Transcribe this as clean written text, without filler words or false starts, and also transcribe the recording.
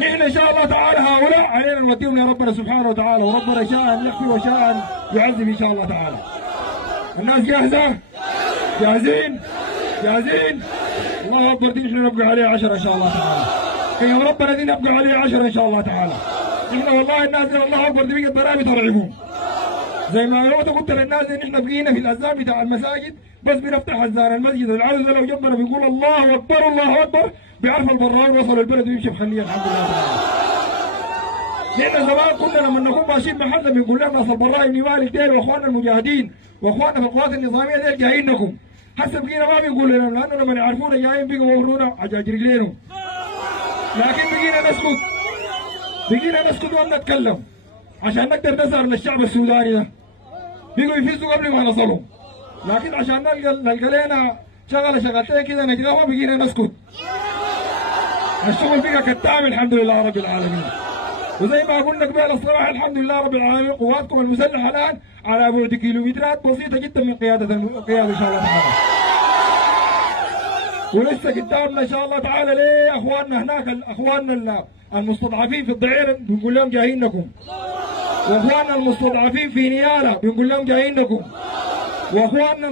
نحن ان شاء الله تعالى هؤلاء علينا نوديهم يا ربنا سبحانه وتعالى، وربنا شاء ان يخفي وشاء ان يعذب ان شاء الله تعالى. الناس جاهزه؟ جاهزين؟ جاهزين؟ الله اكبر. دي نحن نبقى عليه 10 ان شاء الله تعالى. يا ربنا دي نبقى عليه 10 ان شاء الله تعالى. نحن والله الناس دي الله اكبر دي بقت برامج ترعبهم. زي ما انا قلت للناس دي نحن بقينا في الاذان بتاع المساجد بس بنفتح اذان المسجد، العدد لو جنبنا بيقول الله اكبر الله اكبر بيعرف البران وصل البلد ويمشي بخليه الحمد لله تعالى. نحن زمان كنا لما نكون ماشيين محلنا بنقول لهم ناس البراء اني مالك ديل واخواننا المجاهدين واخواننا في القوات النظاميه ديل جايين لكم. هسه بقينا ما بيقول لهم لانه لما يعرفونا جايين بيقوا يورونا عجاج رجلينهم. لكن بقينا نسكت وما نتكلم عشان نقدر نظهر للشعب السوداني ده. بيقوا يفيزوا قبل ما نصلوا، لكن عشان نلقى لنا شغلتين كده نجدوها بقينا نسكت. الشغل بقى كالتام الحمد لله رب العالمين. وزي ما قلنا قبل الصراحه الحمد لله رب العالمين قواتكم المسلحه الان على بعد كيلومترات بسيطه جدا من القياده ان شاء الله تعالى. ولسه قدامنا ان شاء الله تعالى ليه اخواننا هناك اخواننا المستضعفين في الضعيره بنقول لهم جايين لكم. واخواننا المستضعفين في نيالا بنقول لهم جايين لكم. واخواننا